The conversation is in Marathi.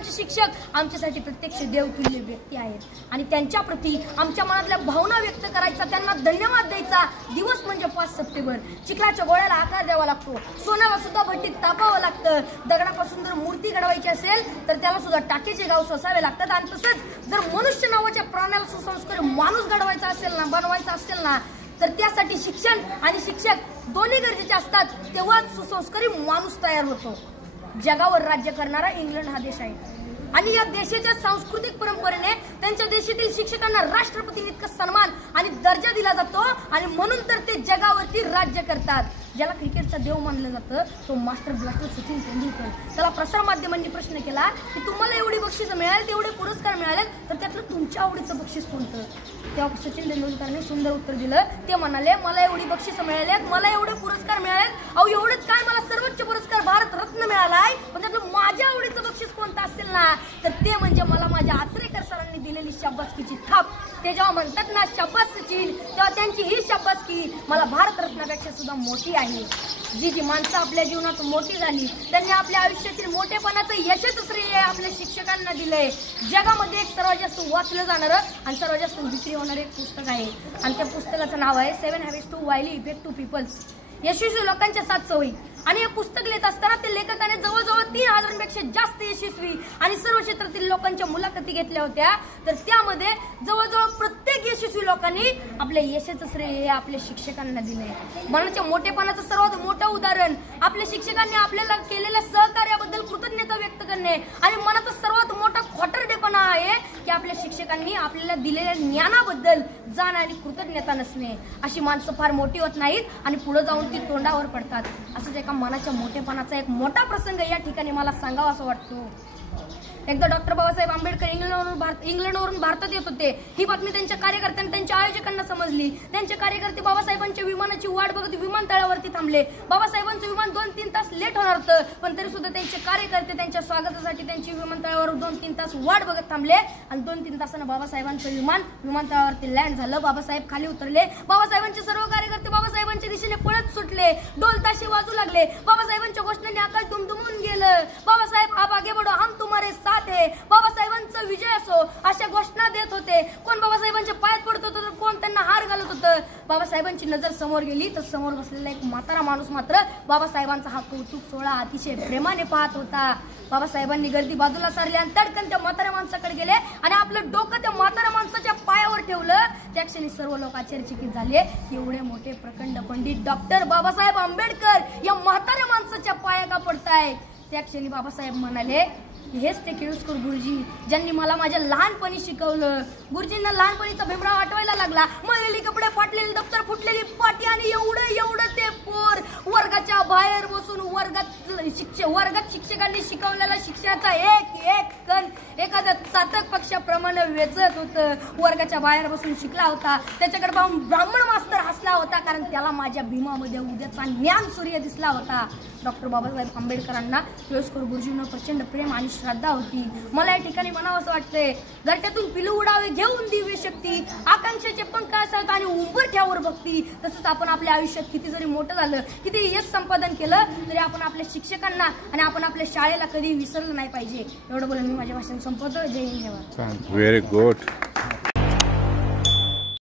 आमचे शिक्षक आमच्यासाठी प्रत्यक्ष देवतुल्य व्यक्ती आहेत आणि त्यांच्या प्रती आमच्या मनातल्या भावना व्यक्त करायचा, त्यांना धन्यवाद द्यायचा दिवस म्हणजे 5 सप्टेंबर. चिखलाच्या गोळ्याला आकार द्यावा लागतो, सोन्याला सुद्धा भट्टीत तापावं लागतं, दगडापासून जर मूर्ती घडवायची असेल तर त्याला सुद्धा टाकेचे गाव सोसावे लागतात. आणि तसंच जर मनुष्य नावाच्या प्राण्याला सुसंस्कारी माणूस घडवायचा असेल ना, बनवायचा असेल ना, तर त्यासाठी शिक्षण आणि शिक्षक दोन्ही गरजेचे असतात, तेव्हाच सुसंस्कारी माणूस तयार होतो. जगावर राज्य करणारा इंग्लंड हा देश आहे आणि या देशाच्या सांस्कृतिक परंपरेने त्यांच्या देशातील शिक्षकांना राष्ट्रपतींइतका सन्मान आणि दर्जा दिला जातो आणि म्हणून तर ते जगावरती राज्य करतात. ज्याला क्रिकेटचा देव मानलं जातं तो मास्टर ब्लास्टर सचिन तेंडुलकर. त्याला प्रसार माध्यमांनी प्रश्न केला की तुम्हाला एवढी बक्षीस मिळाली, तेवढे पुरस्कार मिळाले, तर त्यातलं तुमच्या आवडीचं बक्षीस कोणतं? तेव्हा सचिन तेंडुलकरने सुंदर उत्तर दिलं. ते म्हणाले, मला एवढी बक्षीस मिळाली, मला एवढे पुरस्कार मिळालेत, अहो एवढंच काय, मला सर्वोच्च पुरस्कार भारत रत्न मिळालाय, पण त्यातलं माझ्या आवडीचं बक्षीस कोणतं असेल ना, तर ते म्हणजे मला माझ्या आचरेकर सरांनी दिलेली शाबासकीची थाप. ते जेव्हा म्हणतात ना शाबास सचिन, तेव्हा त्यांची ही शाबासकी मला भारत रत्नापेक्षा सुद्धा मोठी आहे. जी माणसं आपल्या जीवनात मोठी झाली त्यांनी आपल्या आयुष्यातील मोठेपणाचं यशच श्रेय आपल्या शिक्षकांना दिलंय. जगामध्ये एक सर्वात जास्त वाचलं जाणारं आणि सर्वात जास्त विक्री होणारं एक पुस्तक आहे आणि त्या पुस्तकाचं नाव आहे 7 Habits to Highly Effective People. यशस्वी लोकांच्या 7 सवयी. आणि हे पुस्तक लिहित असताना ते लेखकाने जवळजवळ 3000पेक्षा जास्त यशस्वी आणि सर्व क्षेत्रातील लोकांच्या मुलाखती घेतल्या होत्या. तर त्यामध्ये जवळजवळ प्रत्येक यशस्वी लोकांनी आपल्या यशाचं श्रेय आपल्या शिक्षकांना दिलंय. मनाच्या मोठेपणाचं सर्वात मोठं उदाहरण आपल्या शिक्षकांनी आपल्याला केलेल्या सहकार्याबद्दल कृतज्ञता व्यक्त करणे आणि मनाचा सर्वात मोठा खोटरडेपणा आहे की आपल्या शिक्षकांनी आपल्याला दिलेल्या ज्ञानाबद्दल जाण आणि कृतज्ञता नसणे. अशी माणसं फार मोठी होत नाहीत आणि पुढे जाऊन ती तोंडावर पडतात. असंच एका मनाच्या मोठेपणाचा एक मोठा प्रसंग या ठिकाणी मला सांगावा असं वाटतो. एकदा डॉक्टर बाबासाहेब आंबेडकर इंग्लंडवरून भारतात येत होते. ही बातमी त्यांच्या कार्यकर्त्यांना, त्यांच्या आयोजकांना समजली. त्यांचे कार्यकर्ते बाबासाहेबांच्या विमानाची वाट बघत विमानतळावरती थांबले. बाबासाहेबांचं विमान 2-3 तास लेट होणार होतं, पण तरी सुद्धा त्यांचे कार्यकर्ते त्यांच्या स्वागतासाठी त्यांची विमानतळावर 2-3 तास वाट बघत थांबले आणि 2-3 तासानं बाबासाहेबांचं विमान विमानतळावरती लँड झालं. बाबासाहेब खाली उतरले. बाबासाहेबांचे सर्व कार्यकर्ते बाबासाहेबांच्या दिशेने पळत सुटले. ढोल ताशे वाजू लागले. बाबासाहेबांच्या घोषणांनी आकाश दुमदुमून गेलं. बाबासाहेब आप आगे बढ़ो, हम तुम्हारे साथ है, बाबासाहेबांचा विजय असो अशा घोषणा देत होते. कोण बाबासाहेबांच्या पायात पडत होतं तर कोण त्यांना हार घालत होतं. बाबासाहेबांची नजर समोर गेली तर समोर बसलेला एक म्हातारा माणूस मात्र बाबासाहेबांचा हा कौतुक सोहळा अतिशय प्रेमाने पाहत होता. बाबासाहेबांनी गर्दी बाजूला सारली आणि तडकन त्या म्हाताऱ्या माणसाकडे गेले आणि आपलं डोकं त्या म्हाताऱ्या माणसाच्या पायावर ठेवलं. त्या क्षणी सर्व लोक आश्चर्यचकित झाले. एवढे मोठे प्रखंड पंडित डॉक्टर बाबासाहेब आंबेडकर या म्हाताऱ्या माणसाच्या पाया का पडतायत? त्या क्षणी बाबासाहेब म्हणाले, हेच ते केळुसकर गुरुजी ज्यांनी मला माझ्या लहानपणी शिकवलं. गुरुजींना लहानपणीचा भेंबडा आठवायला लागला. मळलेली कपडे, फाटलेले दप्तर, फुटलेली पाटी आणि एवढं ते पोर वर्गाच्या बाहेर बसून वर्गात शिक्षकांनी शिकवलेला शिक्षणाचा एक कण एखाद्या चातक पक्षाप्रमाणे वेचत होतं. वर्गाच्या बाहेर बसून शिकला होता. त्याच्याकडे पाहून ब्राह्मण मास्तर हसला होता, कारण त्याला माझ्या भीमामध्ये उद्याचा ज्ञान सूर्य दिसला होता. डॉक्टर बाबासाहेब आंबेडकरांना केळुसकर गुरुजींवर प्रचंड प्रेम आणि श्रद्धा होती. मला या ठिकाणी म्हणावं असं वाटतंय, घरट्यातून पिलू उडावे घेऊन दिव्य शक्ती, आकांक्षाचे पंख असतात आणि उंबरठ्यावर भक्ती. तसंच आपण आपल्या आयुष्यात किती जरी मोठं झालं, किती यश संपादन केलं, तरी आपण आपल्या शिक्षकांना आणि आपण आपल्या शाळेला कधी विसरलं नाही पाहिजे. एवढं बोलून मी माझ्या भाषण संपवतो. जय हिंद, जय भारत. Very good.